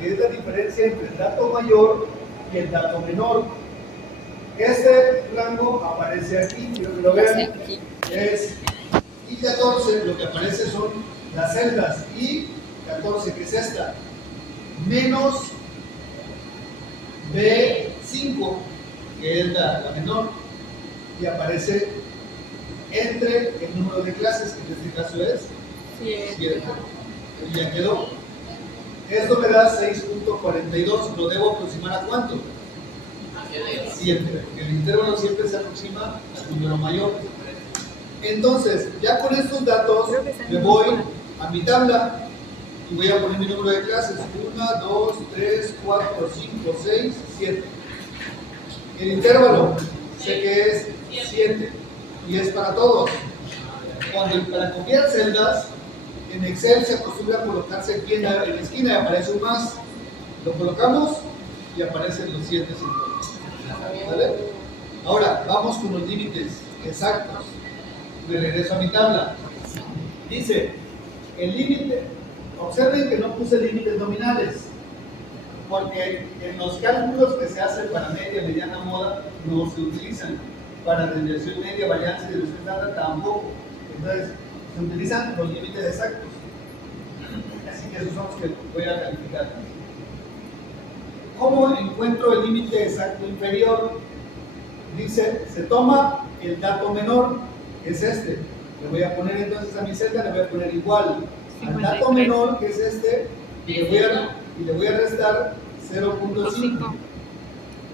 que es la diferencia entre el dato mayor y el dato menor. Este rango aparece aquí, quiero que lo vean, es I14, lo que aparece son las celdas I14, que es esta, menos B5, que es la menor, y aparece entre el número de clases, que en este caso es 7. Y ya quedó. Esto me da 6.42, lo debo aproximar a ¿cuánto? 7, porque el intervalo siempre se aproxima al número mayor. Entonces, ya con estos datos me voy a mi tabla y voy a poner mi número de clases: 1, 2, 3, 4, 5, 6, 7. El intervalo sé que es 7 y es para todos. Para copiar celdas, en Excel se acostumbra a colocarse aquí en la esquina y aparece un más. Lo colocamos y aparecen los 7 símbolos. ¿Vale? Ahora, vamos con los límites exactos. Me regreso a mi tabla. Dice, el límite, observen que no puse límites nominales, porque en los cálculos que se hacen para media, mediana, moda, no se utilizan. Para desviación media, varianza y desviación estándar tampoco. Entonces, se utilizan los límites exactos. Así que esos son los que voy a calificar. ¿Cómo encuentro el límite exacto inferior? Dice, se toma el dato menor, que es este. Le voy a poner entonces a mi celda, le voy a poner igual al dato menor, que es este, y le voy a restar 0.5.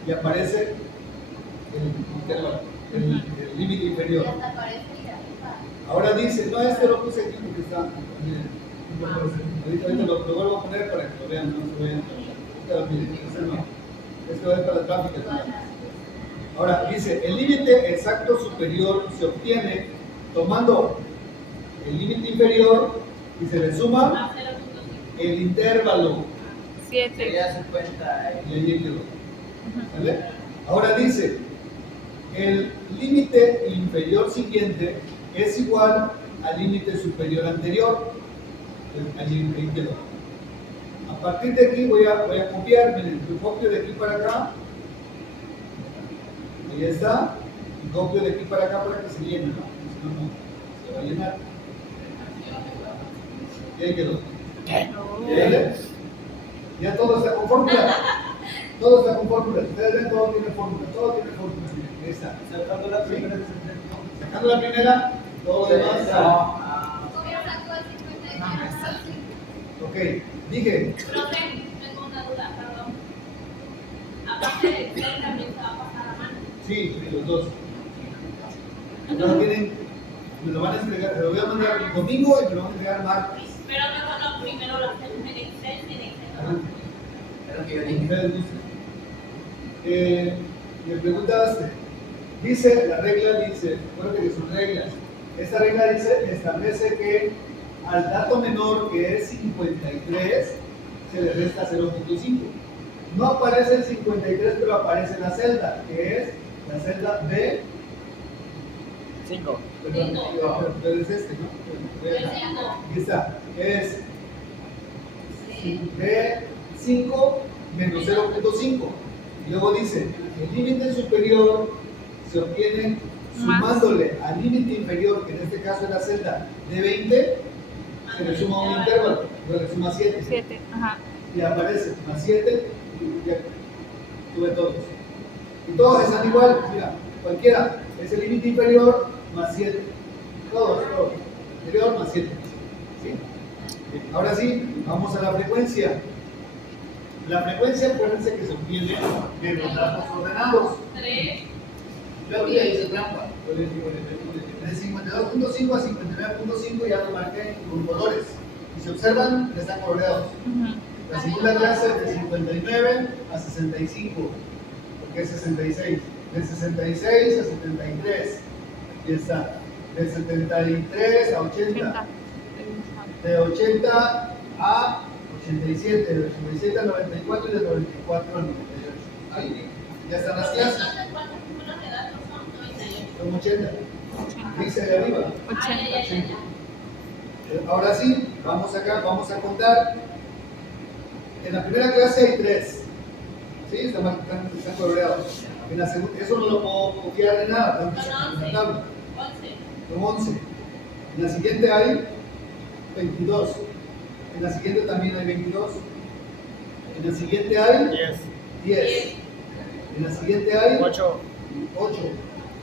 Y aparece el intervalo, el límite inferior. Ahora dice, no, este lo puse aquí porque está. Ahorita lo vuelvo a poner para que lo vean, no se vean. Esto es para las gráficas. Ahora dice, el límite exacto superior se obtiene tomando el límite inferior y se le suma el intervalo 7 y ahí quedó. ¿Vale? Ahora dice, el límite inferior siguiente es igual al límite superior anterior. Ahí quedó. A partir de aquí voy a copiar, miren, yo copio de aquí para acá, ahí está, y copio de aquí para acá para que se llene, ¿no? Si no, no se va a llenar. Y ahí quedó. ¿Vale? Ya todo está con fórmula. Todo está con fórmula. Ustedes ven, todo tiene fórmula. Todo tiene fórmula. Ahí está. Sacando la primera. Sacando la primera, todo lo demás está. Ok, dije. Profe, tengo una duda, perdón. Aparte de Excel, también se va a pasar a mano. Sí, los dos. Ahora tienen, me lo van a entregar, me lo voy a mandar el domingo y me lo van a entregar martes. Pero mejor primero lo hacemos en Excel, Era que yo dije. Me preguntaste, dice, la regla dice, acuérdate que son reglas. Esta regla dice, establece que al dato menor, que es 53, se le resta 0.5. No aparece el 53, pero aparece la celda, que es la celda B. 5. Perdón, pero es este, ¿no? Aquí está, es B5 menos 0.5. Y luego dice, el límite superior se obtiene sumándole al límite inferior, que en este caso es la celda de 20, se le suma un intervalo, se le suma 7. 7, ajá. Y aparece más 7 y ya tuve todos. Y todos están igual, mira, cualquiera, es el límite inferior más 7. Todos. Inferior más 7. ¿Sí? Ahora sí, vamos a la frecuencia. La frecuencia, acuérdense que se obtiene de los datos ordenados. 3. Yo había hecho trampa. De 52.5 a 59.5 ya lo marqué con colores. Y si observan, están coloreados. La segunda clase es de 59 a 65, porque es 66. De 66 a 73, y está. De 73 a 80. De 80 a 87, de 87 a 94 y de 94 a 98. Ahí ya están las clases. ¿Cuántos de datos son? 98. Son 80. Dice de arriba. 80. Ahora sí, vamos acá, vamos a contar. En la primera clase hay 3. ¿Sí? Están coloreados. En la segunda, eso no lo puedo copiar de nada, tengo que sacar una tabla. 11. Son 11. En la siguiente hay 22. En la siguiente también hay 22. En la siguiente hay 10. En la siguiente hay 8. 8.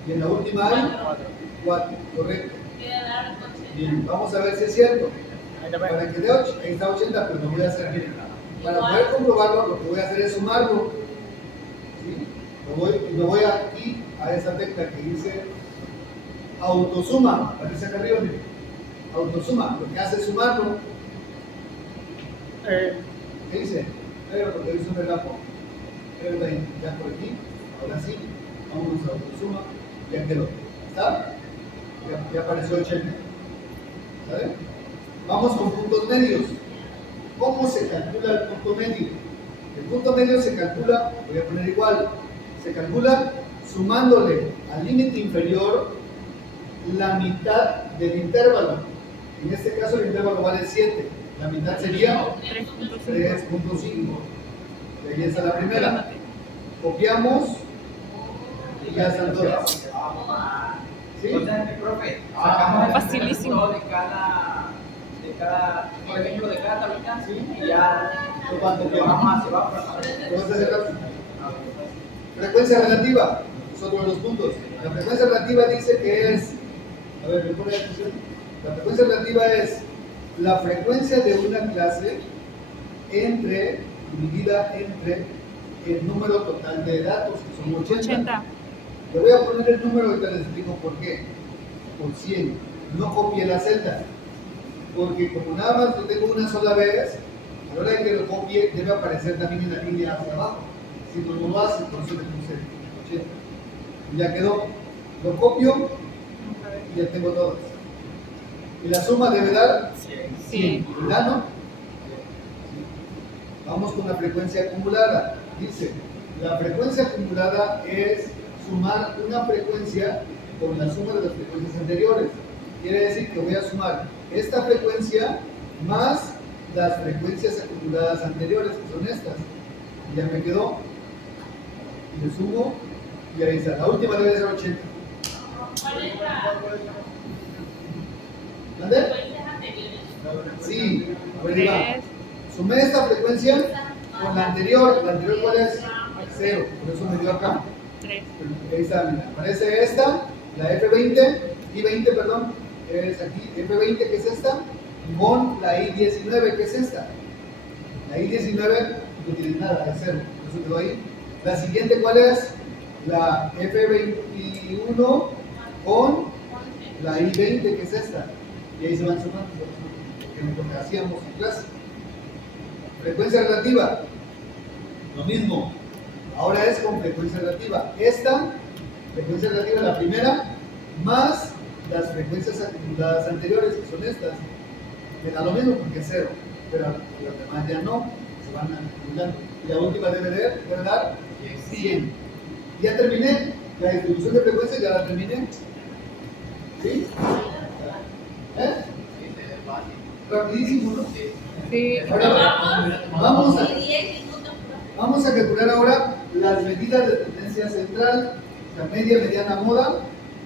Y en la última hay 4. Correcto. Queda dar 80. Bien, vamos a ver si es cierto. Ahí te ves. Para que dé 8, ahí está 80, pero no voy a hacer bien. Para poder comprobarlo, lo que voy a hacer es sumarlo. ¿Sí? Me voy aquí a esa tecla que dice autosuma. Aparece acá arriba, mire. Autosuma. Lo que hace es sumarlo. ¿Qué dice? Pero porque hizo un relajo. Pero ya por aquí. Ahora sí. Vamos a autosuma. Ya quedó. ¿Está? Ya apareció 80. ¿Sabe? Vamos con puntos medios. ¿Cómo se calcula el punto medio? El punto medio se calcula, voy a poner igual, se calcula sumándole al límite inferior la mitad del intervalo. En este caso el intervalo vale 7. La mitad sería 3.5. Y ahí está la primera. Copiamos y ya están todas. ¿Sí? O sea, profe, sacamos Facilísimo. de cada, por ejemplo, de cada tablita, y ya ¿Cuánto le vamos a llevar para ¿Cómo se hace? Frecuencia relativa, es otro de los puntos. La frecuencia relativa dice que es, a ver, ¿me pone atención? La frecuencia relativa es la frecuencia de una clase dividida entre el número total de datos, que son 80. Le voy a poner el número y ahorita les explico por qué. Por 100. No copié la celda, porque como nada más lo tengo una sola vez, a la hora de que lo copie debe aparecer también en la línea hacia abajo. Si no lo hace, por eso le puse 80. Y ya quedó. Lo copio y ya tengo todas. Y la suma debe dar 100. ¿Verdad, no? Vamos con la frecuencia acumulada. Dice, la frecuencia acumulada es sumar una frecuencia con la suma de las frecuencias anteriores. Quiere decir que voy a sumar esta frecuencia más las frecuencias acumuladas anteriores, que son estas. Y ya me quedó. Y le sumo y ahí está. La última debe ser 80. ¿Cuál es la ¿Dónde? frecuencias anteriores? Sí, a ver, va. Sumé esta frecuencia con la anterior. ¿La anterior cuál es? 0. Por eso me dio acá. 3. Ahí está, mira. Aparece esta, la F20, I20, perdón, es aquí, F20 que es esta, con la I19 que es esta. La I19 no tiene nada, es 0, por eso quedó ahí. La siguiente, ¿cuál es? La F21 con la I20 que es esta. Y ahí se van sumando, que es lo que hacíamos en clase. Frecuencia relativa, lo mismo. Ahora es con frecuencia relativa. Esta frecuencia relativa, la primera, más las frecuencias acumuladas anteriores, que son estas. Me da lo mismo porque es 0, pero las demás ya no, se van acumulando. Y la última debe dar 100. Ya terminé, la distribución de frecuencias ya la terminé. ¿Sí? ¿Eh? Rapidísimo, ¿no? Sí. Ahora, vamos a calcular ahora las medidas de tendencia central, la media, mediana, moda,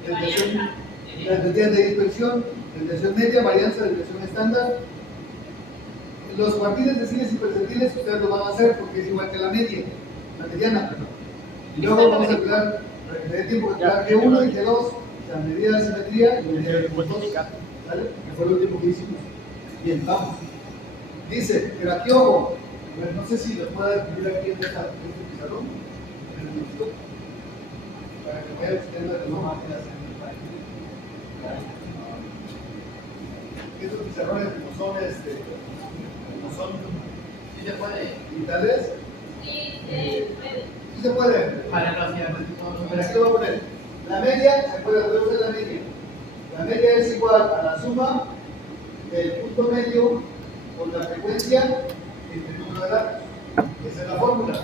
las medidas de dispersión, tensión media, varianza, desviación estándar. Los cuartiles, deciles y percentiles ustedes lo van a hacer porque es igual que la media, la mediana, perdón. Y luego vamos a calcular, para que me dé tiempo, calcular G1 y G2, la medida de simetría y la medida de puntos. ¿Sale? Que fue lo último que hicimos. Bien, vamos. Dice, pero aquí ojo, no sé si lo pueda describir aquí en este pizarrón, para que vea usted las demás máquinas. Estos pizarrones no son ¿Sí se puede? digitales. Sí, Sí se puede. Para los Pero aquí lo voy a poner. La media, se puede hacer la media. La media es igual a la suma del punto medio con la frecuencia entre el número de datos. Esa es la fórmula.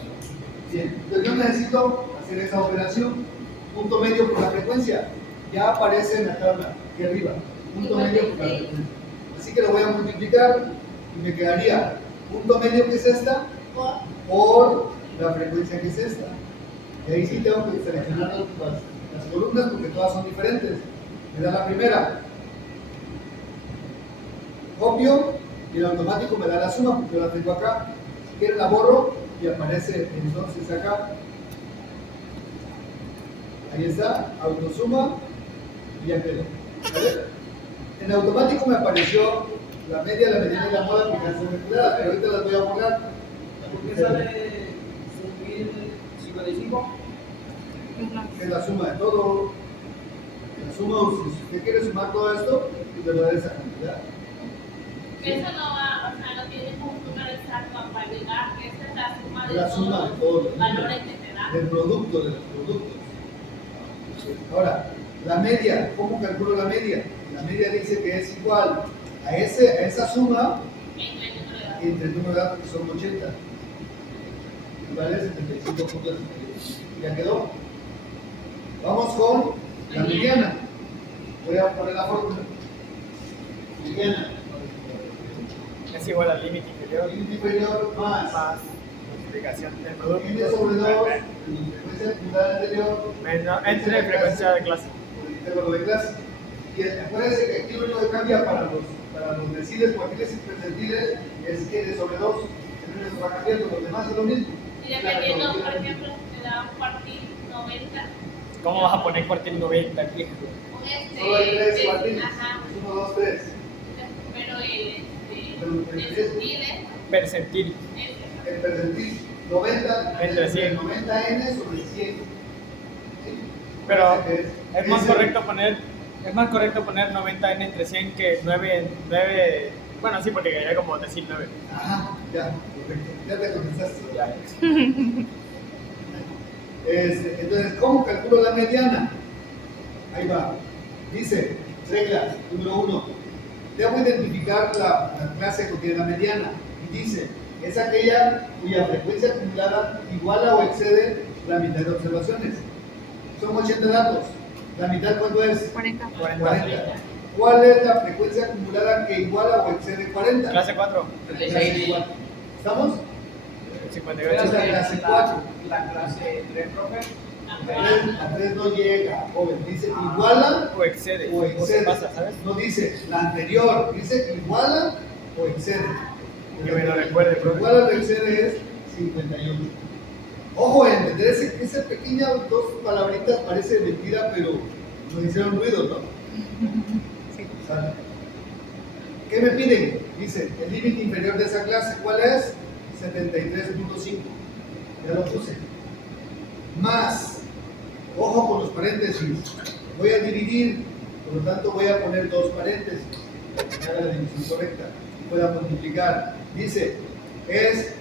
Bien, entonces yo necesito hacer esa operación. Punto medio por la frecuencia. Ya aparece en la tabla, aquí arriba. Punto medio por la frecuencia. Así que lo voy a multiplicar y me quedaría punto medio que es esta por la frecuencia que es esta. Y ahí sí tengo que seleccionar las columnas porque todas son diferentes. Me da la primera. Copio y en automático me da la suma porque yo la tengo acá. Si quieren la borro y aparece entonces acá. Ahí está, autosuma y ya quedó. ¿Vale? En automático me apareció la media, la mediana y la moda porque ya son mezcladas, pero ahorita las voy a borrar. ¿Por qué sale 6.055? Es la suma de todo. La suma, si usted quiere sumar todo esto, y le va a dar esa cantidad. Eso no va, o sea, no tiene un número exacto para llegar, que esa es la suma de La todos suma de todos los valores que te dan. del producto, de los productos. Ahora, la media, ¿cómo calculo la media? La media dice que es igual a esa suma En el número de datos. entre el número de datos que son 80. Y vale 75.78. ¿Ya quedó? Vamos con la mediana. Voy a poner la fórmula. Mediana. Es igual al límite inferior Límite inferior más multiplicación del producto n sobre 2 en frecuencia acumulada anterior menos entre frecuencia de clase. por el intervalo de clase. Y acuérdense que aquí lo único que cambia para los deciles, cuartiles y percentiles es n sobre 2. El número se va cambiando, los demás es lo mismo. Y dependiendo, por ejemplo, si te da un cuartil 90, ¿Cómo vas a poner cuartil 90 aquí? un Solo hay 3 cuartiles. ajá, 1, 2, 3. pero el Pero sentiles Percentil. es El percentil 90 Entre 100. 90n sobre 100. ¿Sí? Pero Ese es más ese- correcto poner 90 n entre 100 que 9, bueno, sí, porque quería como decir 9. Ajá, ya, perfecto. Ya te contestaste. Ya. Entonces, ¿cómo calculo la mediana? Ahí va. Dice, regla número 1. Debo identificar la clase que contiene la mediana. Y dice, es aquella cuya frecuencia acumulada iguala o excede la mitad de observaciones. Son 80 datos. ¿La mitad cuánto es? 40. 40. ¿Cuál es la frecuencia acumulada que iguala o excede 40? Clase 4, 36. ¿Estamos? 58. Esa es la clase 4. La clase 3, profe. A 3 no llega, joven. Dice iguala O excede. o O se excede. pasa, ¿sabes? No dice la anterior, dice iguala o excede. Que me lo recuerde, profe. Iguala o excede es 51. Ojo, entender ese pequeña dos palabritas parece mentira, pero nos hicieron ruido, ¿no? Sí. Sale. ¿Qué me piden? Dice, el límite inferior de esa clase, ¿cuál es? 73.5. Ya lo puse. Más, ojo con los paréntesis, voy a dividir, por lo tanto voy a poner dos paréntesis, ya la división correcta, voy a multiplicar, dice, es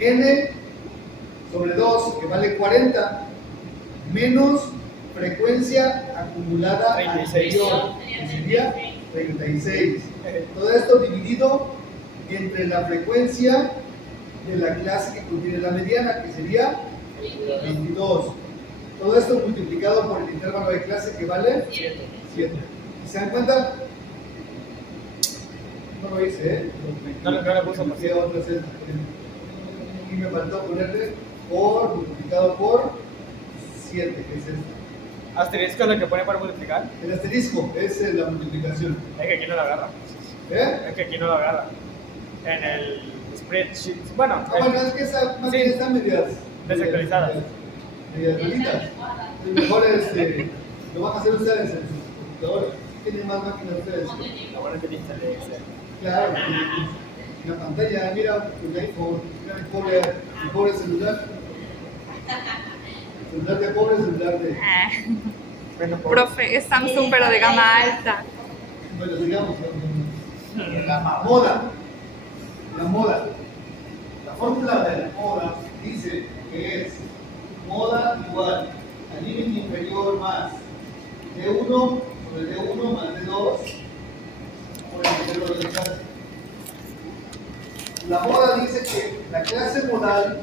n sobre 2, que vale 40, menos frecuencia acumulada 36. anterior, que sería 36. Todo esto dividido entre la frecuencia de la clase que contiene la mediana, que sería 22. Todo esto multiplicado por el intervalo de clase que vale 7. ¿Se dan cuenta? No lo hice, ¿eh? No lo puso por Multipliqué otra vez. Y me faltó ponerle por multiplicado por 7, que es esto. Asterisco es lo que pone para multiplicar. El asterisco es la multiplicación. Es que aquí no lo agarra. ¿Eh? Es que aquí no lo agarra. En el spreadsheet. Bueno, Bueno, es que esa más bien están medias desactualizadas. medias bonitas. El mejor lo van a hacer ustedes en sus computadoras. Tienen más máquinas ustedes. lo bueno es que te instalé ese. Claro, en la pantalla, mira un iPhone, mira el pobre celular. Celular de pobre, celular de. Bueno, Profe, es Samsung, pero de gama alta. Bueno, sigamos. La moda. La moda. La fórmula de la moda dice que es moda igual al límite inferior más D1 sobre D1 más D2 por el intervalo de clase. La moda dice que la clase modal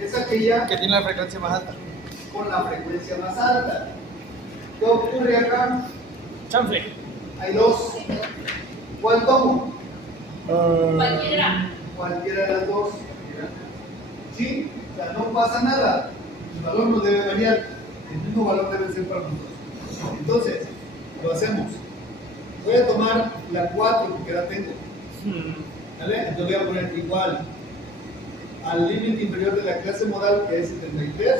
es aquella que tiene la frecuencia más alta. con la frecuencia más alta. ¿Qué ocurre acá? Chanfle. Hay dos. ¿Cuál tomo? cualquiera. cualquiera de las dos. ¿Sí? O sea, no pasa nada. El valor no debe variar. El mismo valor debe ser para nosotros. Entonces, lo hacemos. Voy a tomar la 4 porque la tengo. ¿Vale? Entonces voy a poner igual al límite inferior de la clase modal, que es 73.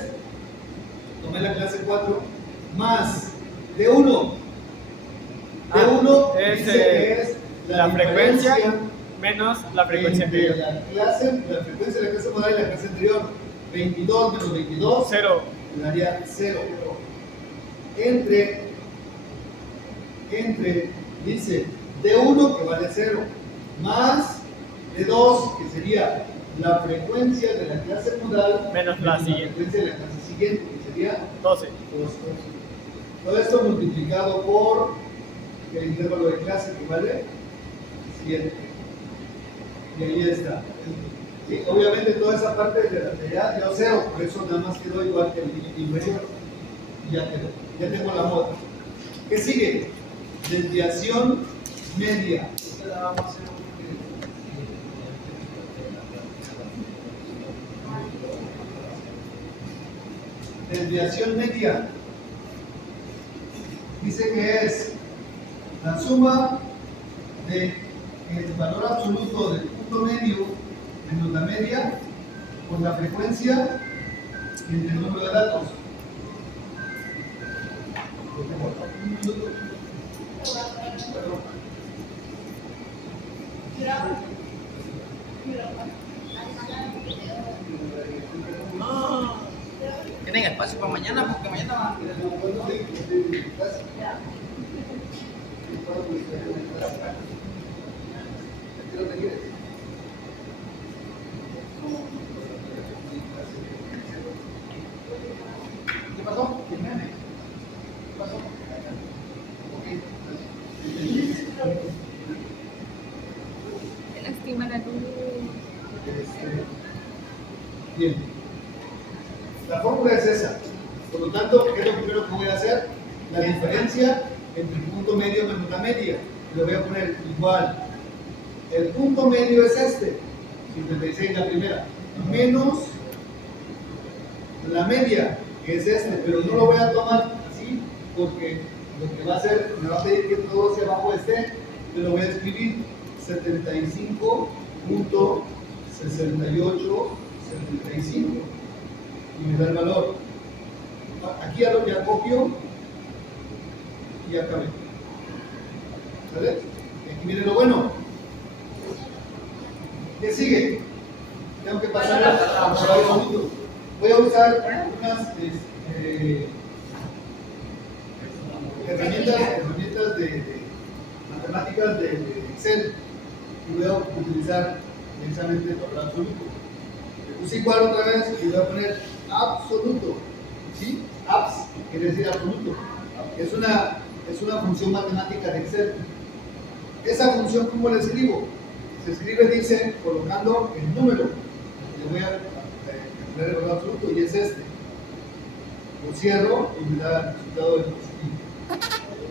Tomé la clase 4 más de 1. De 1 dice que es la frecuencia diferencia menos la frecuencia entre anterior. la frecuencia de la clase modal y la clase anterior. 22 menos 22 Cero. me daría 0. Entre, dice, de 1 que vale 0, más de 2 que sería la frecuencia de la clase modal Menos la siguiente. frecuencia de la clase siguiente, que sería 12. 2. Todo esto multiplicado por el intervalo de clase que vale 7. Y ahí está. Sí, obviamente toda esa parte de allá dio 0, por eso nada más quedó igual que el límite inferior. Y ya quedó. Ya tengo la moda. ¿Qué sigue? Desviación media. Desviación media. Dice que es la suma del valor absoluto del punto medio menos la media por la frecuencia entre el número de datos. ¿Tienen espacio para mañana? Porque mañana ¿Qué pasó? ¿Qué pasó? Me lastima la luz. Bien. La fórmula es esa. Por lo tanto, ¿qué es lo primero que voy a hacer? La diferencia entre el punto medio menos la media. Le voy a poner igual. El punto medio es este, 56 la primera, menos la media, que es este, pero no lo voy a tomar así porque lo que va a hacer, me va a pedir que todo hacia abajo esté, yo lo voy a escribir 75.6875 y me da el valor. Aquí ya copio y acabé. ¿Sale? Y aquí viene lo bueno. ¿Qué sigue? Tengo que pasar a absoluto. Voy a usar unas herramientas de matemáticas de Excel y voy a utilizar precisamente el valor absoluto. Le puse igual otra vez y voy a poner absoluto. ¿Sí? Abs quiere decir absoluto. Es una función matemática de Excel. Esa función, ¿cómo la escribo? Se escribe, dice, colocando el número. Le voy a poner el valor absoluto y es este. Lo cierro y me da el resultado del positivo.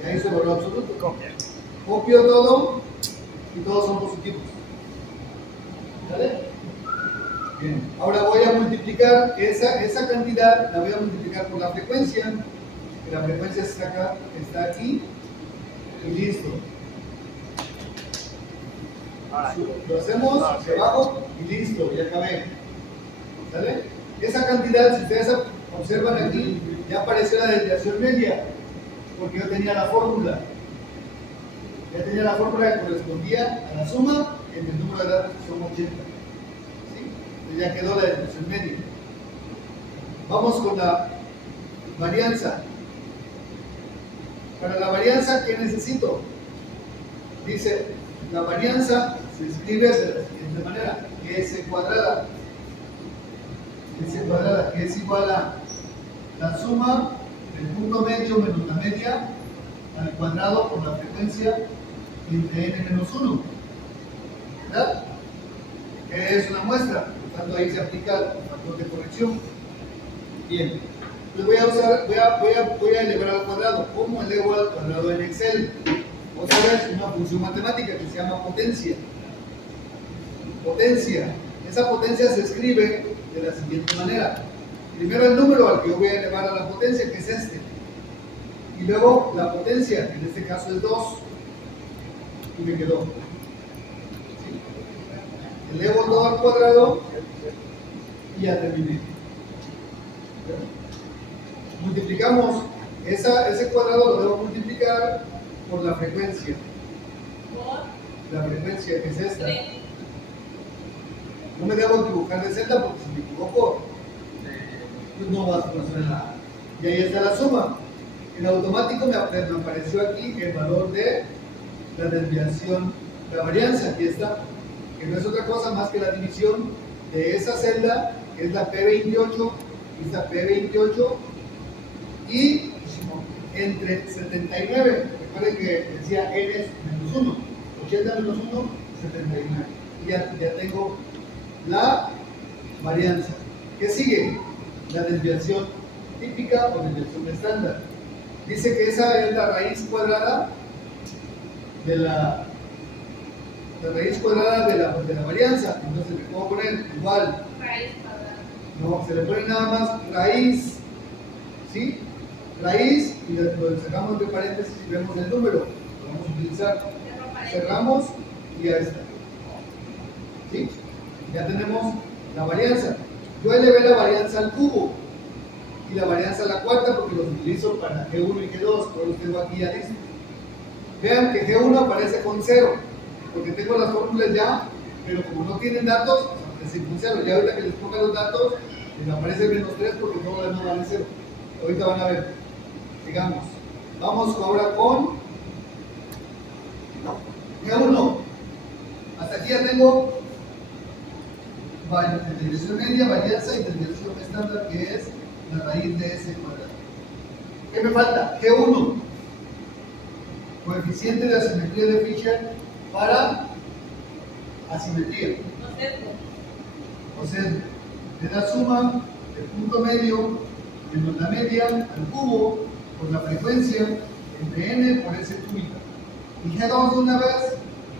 Y ahí hice el valor absoluto. Copio todo y todos son positivos. ¿Vale? Bien. Ahora voy a multiplicar esa cantidad, la voy a multiplicar por la frecuencia. La frecuencia está aquí y listo. Lo hacemos hacia abajo y listo, ya acabé. ¿Sale? Esa cantidad, si ustedes observan aquí, ya apareció la desviación media, porque yo tenía la fórmula. Ya tenía la fórmula que correspondía a la suma entre el número de datos que son 80. ¿Sí? Entonces ya quedó la desviación media. Vamos con la varianza. Para la varianza, ¿qué necesito? Dice, la varianza se escribe de la siguiente manera, que S cuadrada, que es igual a la suma del punto medio menos la media al cuadrado por la frecuencia entre n menos 1. ¿Verdad? Que es una muestra, por lo tanto ahí se aplica el factor de corrección. Bien, entonces voy a elevar al cuadrado. ¿Cómo elevo al cuadrado en Excel? Otra vez una función matemática que se llama potencia. potencia. Esa potencia se escribe de la siguiente manera. Primero el número al que yo voy a elevar a la potencia, que es este. Y luego la potencia, que en este caso es 2. Y me quedó. ¿Sí? Elevo todo al cuadrado y ya terminé. Multiplicamos. Ese cuadrado lo debo multiplicar por la frecuencia. La frecuencia, que es esta. No me debo equivocar de celda porque si me equivoco, pues no va a funcionar. Y ahí está la suma. En automático me apareció aquí el valor de la desviación, la varianza. Aquí está, que no es otra cosa más que la división de esa celda, que es la P28, y esta P28, y entre 79. Recuerden que decía N es menos 1. 80 menos 1, 79. Y ya tengo la varianza. ¿Qué sigue? La desviación típica o desviación estándar. Dice que esa es la raíz cuadrada de la varianza. Entonces le puedo poner igual. Raíz cuadrada. No, se le pone nada más raíz. ¿Sí? Raíz, y lo sacamos entre paréntesis y vemos el número. Lo vamos a utilizar. Cerramos y ya está. ¿Sí? Ya tenemos la varianza. Yo elevé la varianza al cubo y la varianza a la cuarta porque los utilizo para G1 y G2, pero los tengo aquí ya listos. Vean que G1 aparece con 0 porque tengo las fórmulas ya, pero como no tienen datos, aparece con 0. Ya ahorita que les ponga los datos, les aparece menos 3 porque todo lo demás vale 0. Ahorita van a ver. Sigamos. Vamos ahora con G1. Hasta aquí ya tengo desviación media, varianza y desviación estándar, que es la raíz de ese cuadrado. ¿Qué me falta? G1. Coeficiente de asimetría de Fisher para asimetría. O sea, de la suma del punto medio menos la media al cubo por la frecuencia entre n por s cúbica. Y G2 de una vez,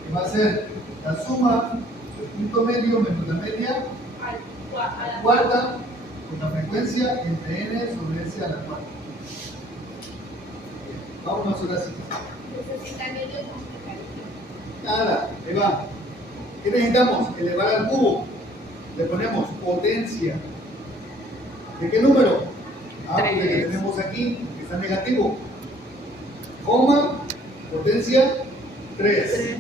que va a ser la suma del punto medio menos la media a la cuarta por la frecuencia entre n sobre s a la cuarta. Vámonos ahora sí. Nada, ahí va. ¿Qué necesitamos? Elevar al cubo. Le ponemos potencia. ¿De qué número? Pues el que tenemos aquí, que está negativo. Coma, potencia 3.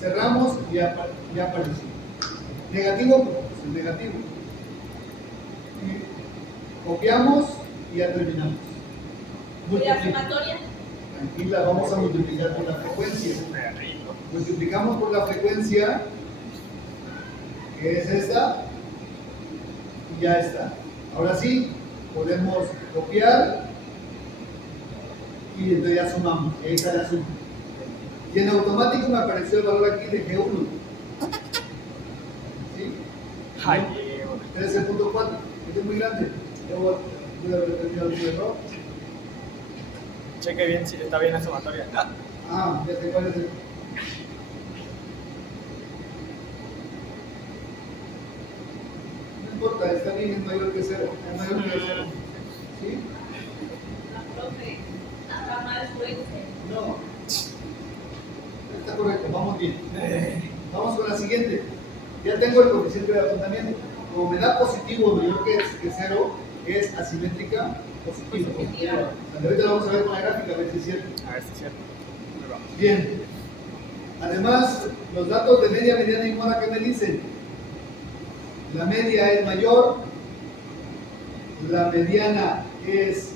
Cerramos y ya apareció. Negativo, pues es negativo. Y copiamos y ya terminamos. ¿Y la sumatoria? Tranquila, vamos a multiplicar por la frecuencia. Multiplicamos por la frecuencia, que es esta, y ya está. Ahora sí, podemos copiar y entonces ya sumamos. Ahí está la suma. Y en automático me apareció el valor aquí de G1. ¿Sí? 13.4. Este es muy grande. Yo voy a haber terminado el error. Cheque bien si está bien la sumatoria. Ah, ya sé cuál es el. No importa, está bien, es mayor que 0. Es mayor que 0. ¿Sí? La profe, está mal su Excel. No. Está correcto, vamos bien. Vamos con la siguiente. Ya tengo el coeficiente de afrontamiento. Como me da positivo mayor que 0, es asimétrica positiva. Ahorita lo vamos a ver con la gráfica, a ver si es cierto. A ver si es cierto. Bien. Además, los datos de media, mediana y moda, ¿qué me dicen? La media es mayor, la mediana es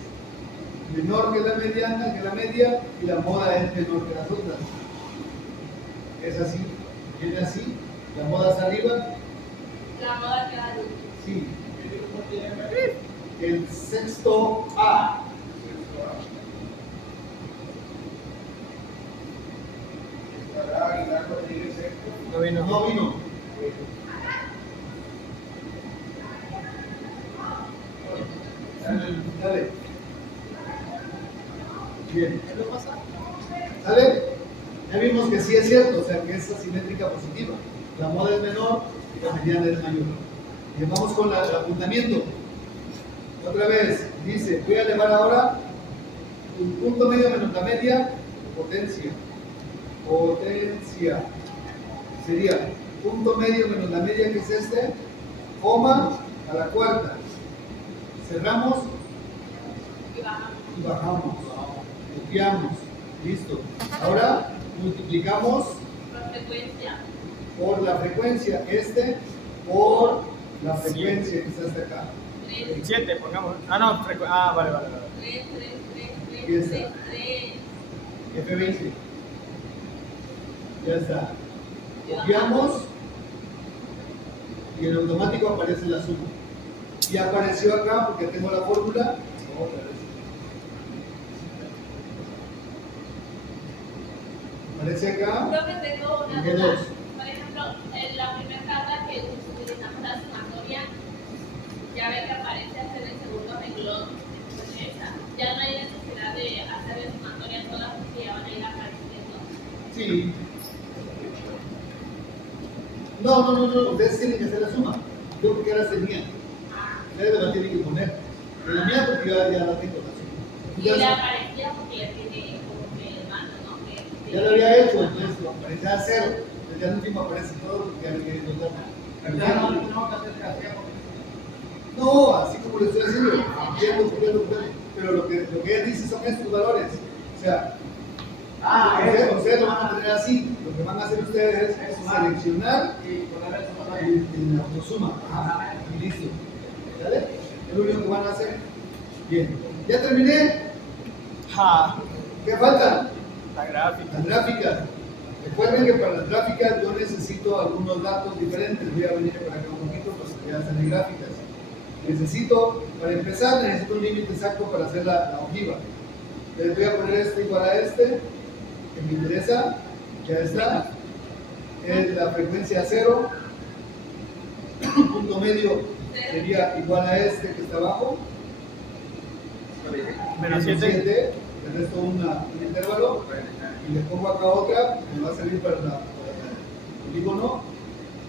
menor que la mediana, que la media, y la moda es menor que las otras. Es así, viene así, la moda está arriba. La moda queda arriba. Sí. El sexto A. No vino. No vino. Dale. Bien. ¿Sale? Ya vimos que sí es cierto, o sea que es asimétrica positiva. la moda es menor y la mediana es mayor. Y vamos con el apuntamiento. Otra vez, dice, voy a elevar ahora un punto medio menos la media, potencia. Potencia. Sería punto medio menos la media, que es este, coma a la cuarta. Cerramos y bajamos. Copiamos. Listo. Ahora multiplicamos por la frecuencia. Este por la frecuencia que está hasta acá. 7, pongamos. Ah, no, vale. 3, Aquí está. F20. Ya está. Copiamos y en automático aparece la suma. Y apareció acá porque tengo la fórmula. Otra vez. Aparece acá. Creo que tengo una G2. duda. Por ejemplo, en la primera tabla que utilizamos la sumatoria, ya ve que aparece hacer el segundo renglón. Ya no hay necesidad de hacer la sumatoria todas porque ya van a ir apareciendo. Sí. No. Ustedes tienen que hacer la suma. Yo porque ya la tenía. Ustedes la tienen que poner. En la mía porque yo ya la tengo la suma. Y le aparecía porque le tiene como que el mando, ¿no? Ya lo había hecho, entonces aparecía a 0. Entonces ya al último aparece todo porque ya lo había hecho. No, así como le estoy diciendo, copiando. Pero lo que él dice son estos valores. O sea, ustedes lo van a tener así. Lo que van a hacer ustedes es seleccionar y la autosuma. Y listo. ¿Vale? Es lo único que van a hacer. Bien. Ya terminé. ¿Qué falta? La gráfica. Las gráficas. Recuerden que para las gráficas yo necesito algunos datos diferentes. Voy a venir para acá un poquito para que vean las gráficas. Para empezar, necesito un límite exacto para hacer la ojiva. Les voy a poner este igual a este, que me interesa. Ya está. Es la frecuencia 0. Punto medio sería igual a este que está abajo. Menos 7. El resto un intervalo. Y le pongo acá otra que me va a servir para el polígono,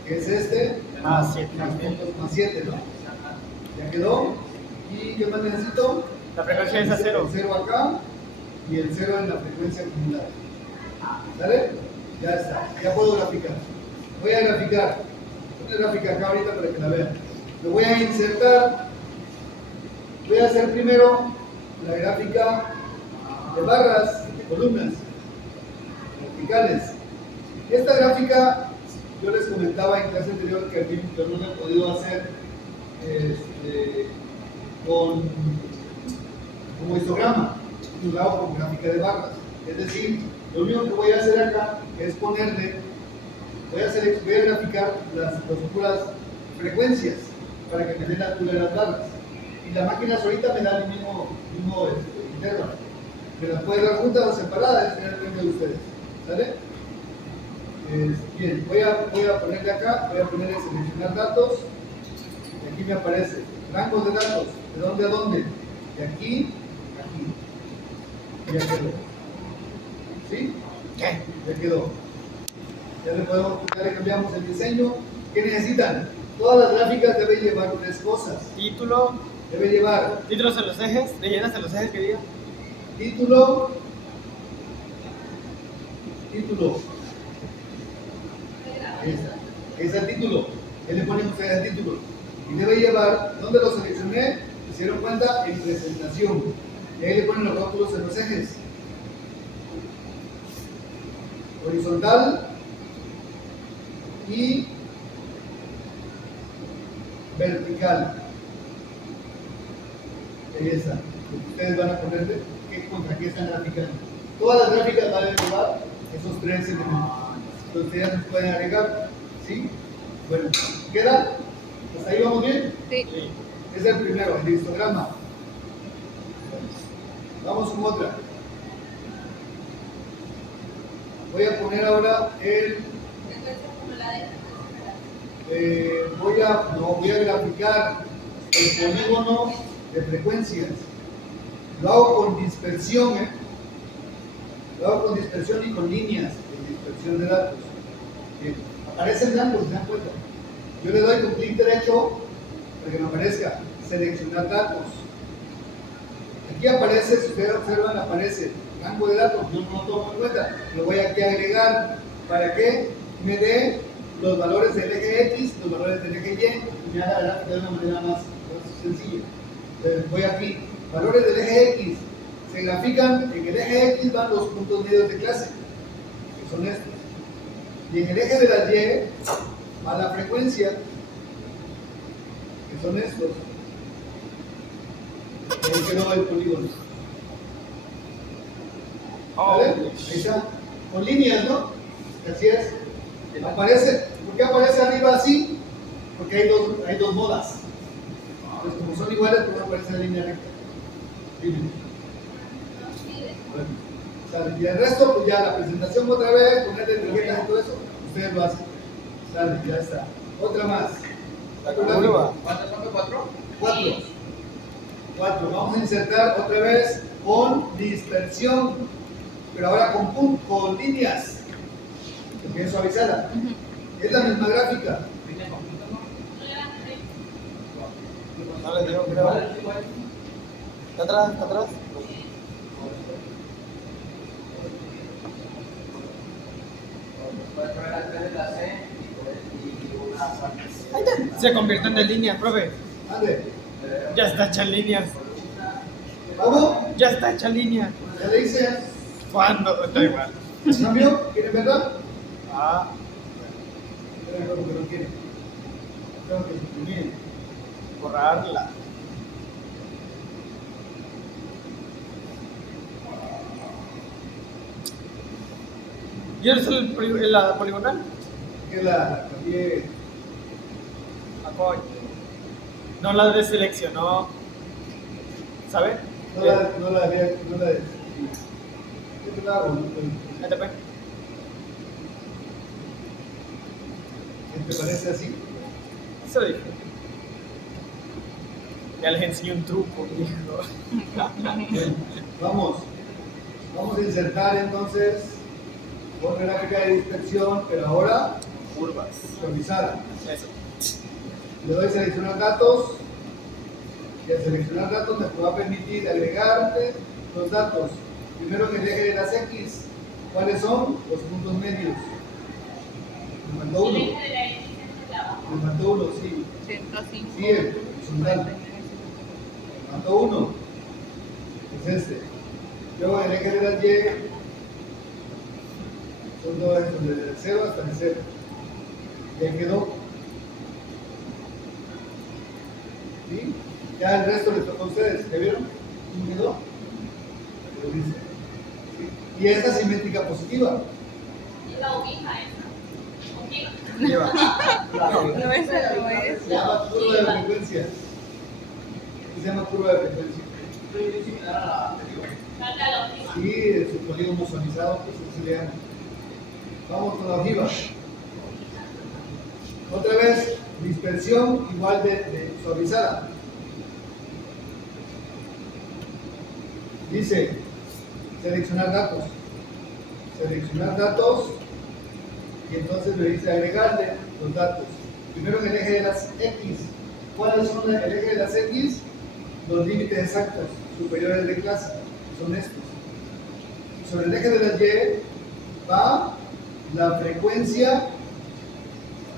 que es este. Más 7. Más 7, ¿no? Ya quedó. ¿Y qué más necesito? La frecuencia es a 0. El 0 acá y el 0 en la frecuencia acumulada. ¿Sale? Ya está. Ya puedo graficar. Voy a graficar. Una gráfica acá ahorita para que la vean. Lo voy a insertar. Voy a hacer primero la gráfica de barras, de columnas verticales. Esta gráfica, yo les comentaba en clase anterior que aquí yo no he podido hacer como histograma, lo hago con gráfica de barras. Es decir, lo único que voy a hacer acá es ponerle, voy a graficar las futuras frecuencias para que me den la altura de las barras. Y la máquina solita me da el mismo intervalo. Me las puede dar juntas o separadas, depende de ustedes. ¿Sale? Bien, voy a ponerle acá, voy a ponerle seleccionar datos. Y aquí me aparece rangos de datos, ¿de dónde a dónde? De aquí a aquí. Ya quedó. ¿Sí? Ya quedó. Ya le cambiamos el diseño. ¿Qué necesitan? Todas las gráficas deben llevar 3 cosas. Título. Debe llevar Títulos en los ejes. Leyendas en los ejes que diga. título. Ese es el título. ¿Qué le ponen ustedes al título? Y debe llevar, ¿dónde lo seleccioné? ¿Se dieron cuenta? En presentación. Y ahí le ponen los rótulos en los ejes. Horizontal y vertical. Ahí está. Ustedes van a ponerle contra qué están graficando. Todas las gráficas van a llevar esos 3 elementos. Entonces ustedes ya nos pueden agregar. ¿Sí? Bueno, ¿queda? ¿Hasta ahí vamos bien? Sí. Es el primero, el histograma. Vamos con otra. Voy a poner ahora voy a graficar el polígono de frecuencias. Lo hago con dispersión, Lo hago con dispersión y con líneas de dispersión de datos. Bien. aparece en blanco, ¿se dan cuenta? Yo le doy con clic derecho para que me aparezca seleccionar datos. Aquí aparece, si ustedes observan, aparece rango de datos. Yo no lo tomo en cuenta, lo voy aquí a agregar para que me dé los valores del eje X, los valores del eje Y, y me haga la gráfica de una manera más sencilla. Entonces voy aquí, valores del eje X, se grafican, en el eje X van los puntos medios de clase, que son estos. Y en el eje de la Y va la frecuencia, que son estos. Y ahí quedó el polígono. ¿Vale? Ahí está. Con líneas, ¿no? Así es. Aparece, ¿por qué aparece arriba así? Porque hay dos modas. Pues como son iguales, pues no aparece la línea recta. Bueno, ¿sale? Y el resto, pues ya la presentación otra vez, ponerle etiquetas y todo eso, ustedes lo hacen. Sale, ya está. Otra más. ¿Cuántas son? ¿Cuatro? Cuatro. Vamos a insertar otra vez con dispersión, pero ahora con líneas, porque es suavizada. Es la misma gráfica. No le digo, creo. ¿Está atrás? ¿Está atrás? Se convierten en líneas, profe. Ande. Ya está hecha en líneas. ¿Cómo? Ya está hecha en línea. Ya le hice. ¿Cuándo? Está igual. ¿Cambio? ¿Quieren verla? Ah, Pero como que no quieren. Tengo que suprimir. borrarla. ¿Y eres la poligonal? Que la cambié. Ah, coño. No la deseleccionó. ¿Sabe? No la ¿qué te la hago? Vete, pues. ¿Te parece así? Eso dije. Ya les enseñé un truco, viejo. Bien, vamos a insertar entonces otra gráfica de dispersión, pero ahora Curvas. suavizada. Eso. Le doy a seleccionar datos y al seleccionar datos me va a permitir agregarte los datos. Primero en el eje de las X, ¿cuáles son? Los puntos medios. Me mandó uno. Me mandó uno, sí. 105. Sí, el horizontal. Me mandó uno. Es este. Luego en el eje de las Y son todos estos, desde el 0 hasta el 0. Y ahí quedó. ¿Sí? Ya el resto les tocó a ustedes. ¿Ya vieron? ¿Cómo quedó? Lo dice. ¿Sí? Y esta simétrica positiva. Y la ubija esa. Ubija. Lleva. No, esa no es. Se llama curva de frecuencia. Se llama curva de frecuencia. Falta la ubija. Sí, es un polígono suavizado, pues así le llama. Vamos con la ojiva. Otra vez, dispersión igual de suavizada. Dice, seleccionar datos. Seleccionar datos y entonces me dice agregarle los datos. Primero en el eje de las X. ¿Cuáles son el eje de las X? Los límites exactos superiores de clase, que son estos. Y sobre el eje de las Y va la frecuencia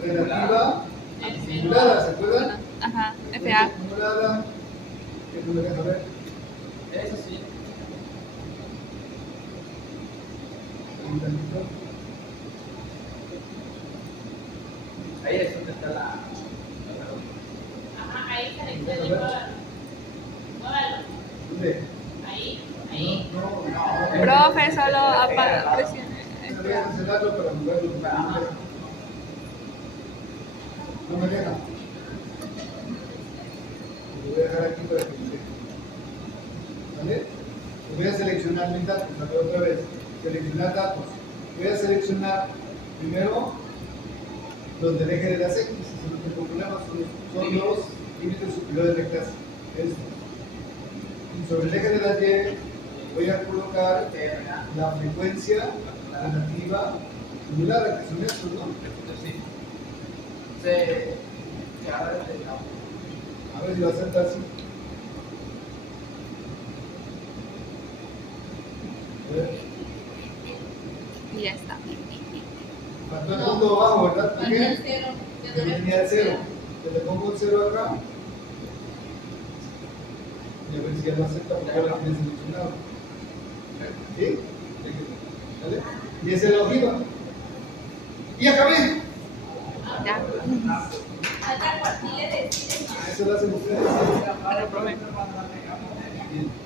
relativa acumulada, ¿se acuerdan? Ajá, FA. Acumulada, que no me deja ver. Eso sí. Un tantito. Ahí es donde está la. Ajá, ahí selecciona y muévalo. Muévalo. ¿Dónde? Ahí. No. Profe, solo apaga, presione. Voy a cancelarlo para moverlo. No me deja. Lo voy a dejar aquí para que me deje. ¿Vale? Voy a seleccionar mis datos. Otra vez. Seleccionar datos. Voy a seleccionar primero los del eje de las X. Si no tengo problemas, son los límites superiores de clase. Esto. Y sobre el eje de las Y voy a colocar la frecuencia relativa similar a que son estos, ¿no? Sí. Se abre desde el lado. A ver si va a ser así. A ver, Y ya está. faltó el punto abajo, ¿verdad? ¿Por Falta el qué? cero. Yo tenía el 0. Yo le pongo un 0 acá. Y a ver si ya lo acepta porque ahora tiene seleccionado. ¿Sí? ¿Vale? Y ese es el ojito. Y acabé. Ya. Falta cuartiles de cine. Eso lo hacen ustedes. Reprobé. Bien.